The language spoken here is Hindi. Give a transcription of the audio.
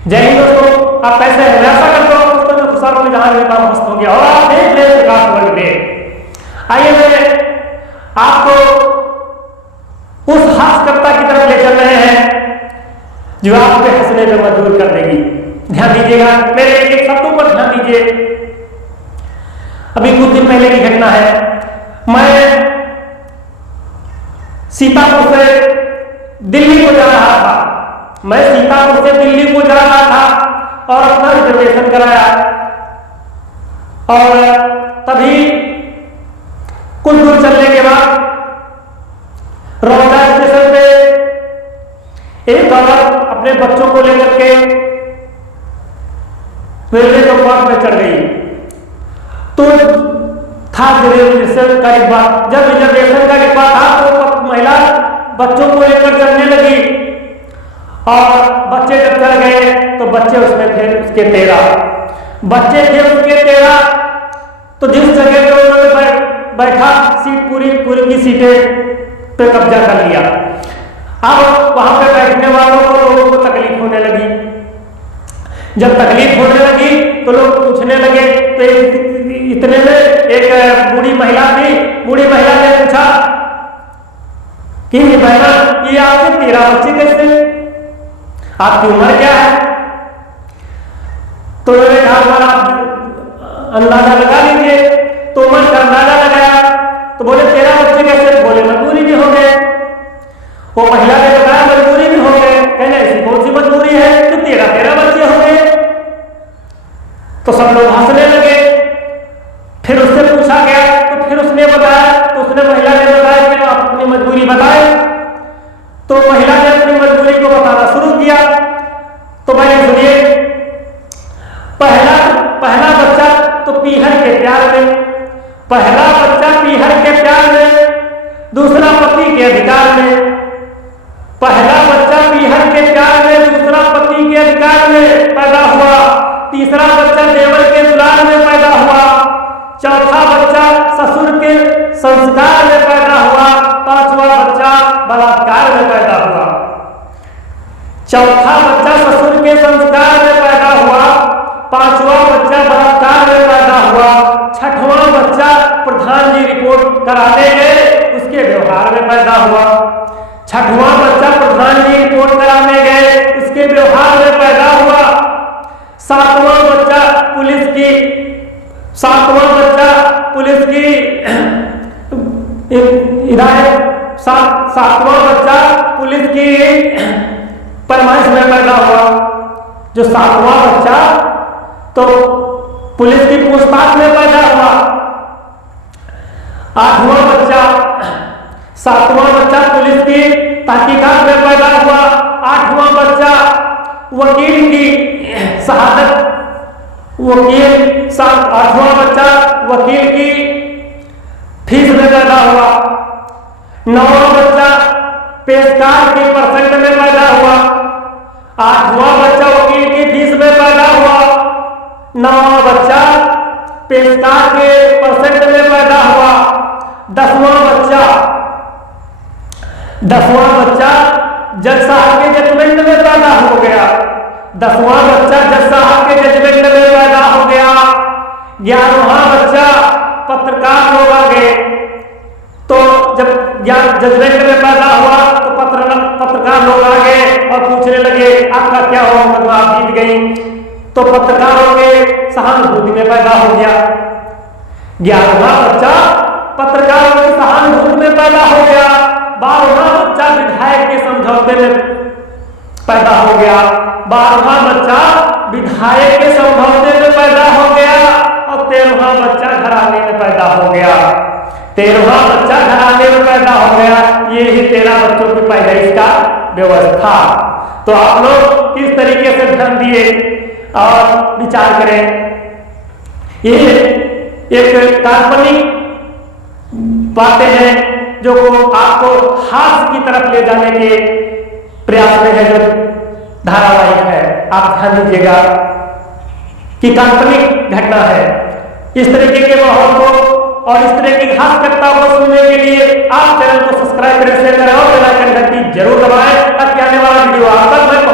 जय हिंद दोस्तों, आप कैसे हैं? मैं आशा करता हूं दोस्तों जो खुशहाल होंगे, जहां भी काम मस्त हो गया और आप देख ले विकास वर्ग में। आइए मैं आपको उस हास्यकर्ता की तरफ ले चल रहे हैं जो आपके हंसने में मजबूर कर देगी। ध्यान दीजिएगा, मेरे एक शब्दों पर ध्यान दीजिए। अभी कुछ दिन पहले की घटना है। मैं सीतापुर से दिल्ली को जा रहा था। मैं सीतापुर से दिल्ली को जा रहा था और अपना रिजर्वेशन कराया और तभी कुछ दूर चलने के बाद रौदा स्टेशन पे एक औरत अपने बच्चों को लेकर के रेलवे कंपार्टमेंट में चढ़ गई। तो था रिजर्वेशन का डिब्बा। जब रिजर्वेशन का डिब्बा था तो महिला बच्चों को लेकर चलने लगी और बच्चे जब चढ़ गए तो बच्चे उसमें थे उसके 13 बच्चे थे उसके 13। तो जिस जगह पे उन्होंने बैठा सीट पूरी की सीटें पे कब्जा कर लिया। अब वहां पे बैठने वालों को लोगों को तकलीफ होने लगी। जब तकलीफ होने लगी तो लोग पूछने लगे। तो इतने में एक बूढ़ी महिला थी। बूढ़ी महिला ने पूछा कि बहना, ये आपके 13 बच्चे कैसे, आपकी उम्र क्या है? तो मैंने कहा आप अंदाजा लगा लीजिए। तो उम्र का अंदाजा लगाया तो बोले 13 बच्चे कैसे? बोले मजबूरी भी हो गए। वो महिला ने बताया मजबूरी भी हो गए। कहने ऐसी कौन सी मजबूरी है तो 13 बच्चे हो गए? तो सब लोग हंसने लगे। फिर उससे पूछा गया तो फिर उसने बताया। तो उसने महिला ने बताया कि आप अपनी मजबूरी बताए। तो महिला ने अपनी मजबूरी को बताना शुरू किया। तो मैंने सुनिए, पहला बच्चा तो पीहर के प्यार में, पहला बच्चा पीहर के प्यार में, दूसरा पति के अधिकार में। पहला बच्चा पीहर के प्यार में, दूसरा पति के अधिकार में पैदा हुआ। तीसरा बच्चा देवर के दुलार में पैदा हुआ। चौथा बच्चा ससुर के संस्कार में पैदा हुआ। पांचवा बच्चा बलात्कार में पैदा हुआ। चौथा बच्चा ससुर के संस्कार में पैदा हुआ। पांचवा बच्चा बलात्कार में पैदा हुआ। छठवां बच्चा प्रधान जी रिपोर्ट कराने गए, उसके व्यवहार में पैदा हुआ। छठवां बच्चा प्रधान जी रिपोर्ट कराने गए, उसके व्यवहार में पैदा हुआ। सातवां बच्चा पुलिस की हिदायत, सातवां बच्चा पुलिस की पैमाइश में पैदा हुआ। जो सातवां बच्चा तो पुलिस की पूछताछ में पैदा हुआ। आठवां बच्चा, सातवां बच्चा पुलिस की तहकीकात में पैदा हुआ। आठवां बच्चा वकील की शहादत, आठवां बच्चा वकील की फीस में पैदा हुआ। नौवां बच्चा पेशकार के परसेंट में पैदा हुआ। आठवां बच्चा वकील की फीस में पैदा हुआ। नौवां बच्चा पेशकार के परसेंट में पैदा हुआ। 10वां बच्चा जज साहब के जजमेंट में पैदा हो गया। 10वां बच्चा जज साहब के जजमेंट में पैदा हो गया। 11वां बच्चा पत्रकार लोग आ गए। तो जब जजमेंट में पैदा हुआ तो पत्रकार लोग आ गए और पूछने लगे आपका क्या हुआ, मतलब आप जीत गई। तो पत्रकारों के सहानुभूति में पैदा हो गया। 11वां बच्चा पत्रकारों की सहानुभूति में पैदा हो गया। 12वां बच्चा विधायक के समझौते में पैदा हो गया। 12वां बच्चा विधायक के समझौते में पैदा हो गया। और 13वां बच्चा घराने में पैदा हो गया। 13वां बच्चा घराने में पैदा हो गया। ये ही 13 बच्चों की पैदाइश का व्यवस्था। तो आप लोग किस तरीके से ध्यान दिए और विचार करें। ये एक काल्पनिक बातें हैं जो आपको हास्य की तरफ ले जाने के प्रयास में है, जो धारावाहिक है। आप ध्यान दीजिएगा कि काल्पनिक घटना है। इस तरीके के माहौल को और इस तरह की हास्यकता को सुनने के लिए आप चैनल को सब्सक्राइब करें, शेयर करें और बेल आइकन घंटी जरूर दबाएं ताकि आने वाला वीडियो आप तक